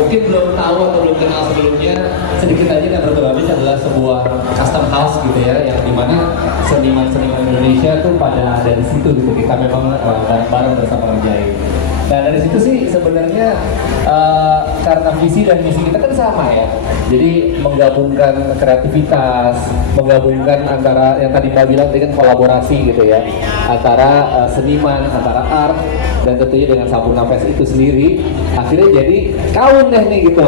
mungkin belum tahu atau belum kenal sebelumnya, sedikit aja Never Habis adalah sebuah custom house gitu ya, yang dimana seniman-seniman Indonesia tuh pada ada di situ gitu. Kita memang bareng bersama menjahit. Nah dari situ sih sebenarnya karena visi dan misi kita kan sama ya. Jadi menggabungkan kreativitas, menggabungkan antara yang tadi Mbak bilang dengan kolaborasi gitu ya, antara seniman, antara art, dan tentunya dengan Sampurna Fest itu sendiri, akhirnya jadi kawin deh nih gitu.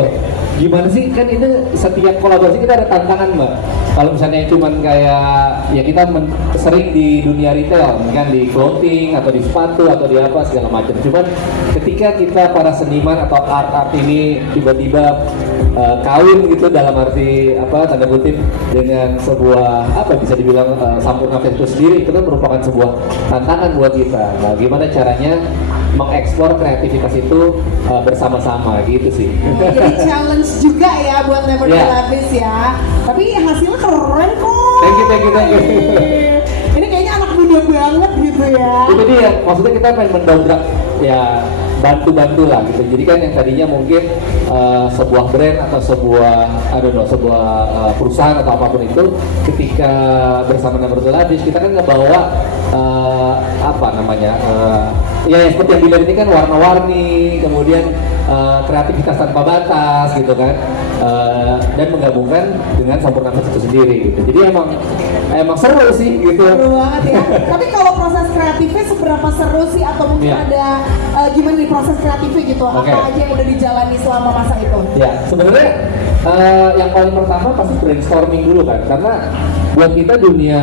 Gimana sih, kan itu setiap kolaborasi kita ada tantangan Mbak. Kalau misalnya cuman kayak ya kita sering di dunia retail, kan di clothing atau di sepatu atau di apa segala macam. Cuman ketika kita para seniman atau art ini tiba-tiba kawin gitu dalam arti apa tanda kutip dengan sebuah apa bisa dibilang Sampurna Fest itu sendiri, itu kan merupakan sebuah tantangan buat kita. Nah, gimana caranya mengeksplor kreativitas itu bersama-sama gitu sih. Jadi challenge juga ya buat Never Habis ya. Tapi hasilnya keren kok. Thank you. Ini kayaknya anak muda banget gitu ya. Itu dia, maksudnya kita pengen mendongkrak ya, bantu-bantu lah gitu. Jadi kan yang tadinya mungkin sebuah brand atau sebuah perusahaan atau apapun itu, ketika bersama Never Habis kita kan ngebawa ya seperti yang dilihat ini kan warna-warni, kemudian kreativitas tanpa batas gitu kan, dan menggabungkan dengan Sampurna Fest itu sendiri gitu. Jadi emang seru sih gitu. Seru banget ya. Tapi kalau proses kreatifnya seberapa seru sih, atau mungkin ada gimana nih proses kreatifnya gitu? Apa aja yang udah dijalani selama masa itu? Ya sebenarnya yang paling pertama pasti brainstorming dulu kan, karena buat kita dunia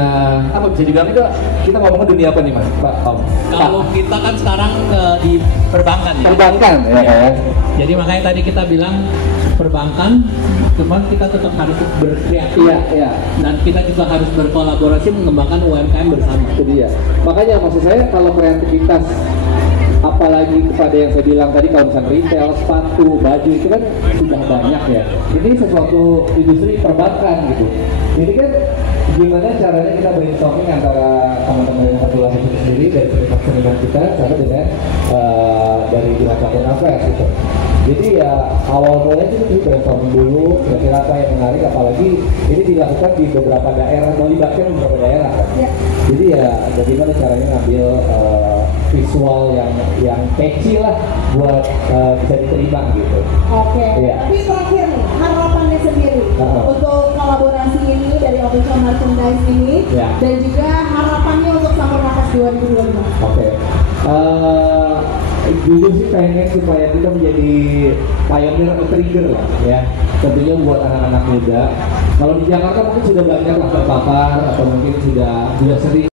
apa bisa dibilang itu, kita ngomongnya dunia apa nih Mas? Pak Om. Kalau kita kan sekarang di perbankan ya. Perbankan ya. Jadi makanya tadi kita bilang perbankan, cuman kita tetap harus berkreatif. Iya. Dan kita juga harus berkolaborasi mengembangkan UMKM bersama. Itu dia. Makanya maksud saya kalau kreativitas, apalagi kepada yang saya bilang tadi, kalau misalnya retail, sepatu, baju itu kan sudah banyak ya. Ini sesuatu industri perbankan gitu. Jadi kan gimana caranya kita brainstorming antara teman-teman yang kebetulan itu sendiri dari seniman kita sama dengan dari Sampurna Fest gitu. Jadi ya awal mulanya itu brainstorming dulu, kira-kira apa yang menarik, apalagi ini dilakukan di beberapa daerah, melibatkan beberapa daerah kan. Ya. Jadi ya bagaimana caranya ngambil visual yang catchy lah buat bisa diterima gitu. Oke. Ya. Tapi terakhir nih, harapannya sendiri untuk kolaborasi ini dari official merchandise ini, dan juga harapannya untuk Sampurna Fest 2025. Oke. Jujur sih pengen supaya kita menjadi pioneer atau trigger lah ya, tentunya buat anak-anak muda. Kalau di Jakarta mungkin sudah banyak lah terpapar atau mungkin sudah sering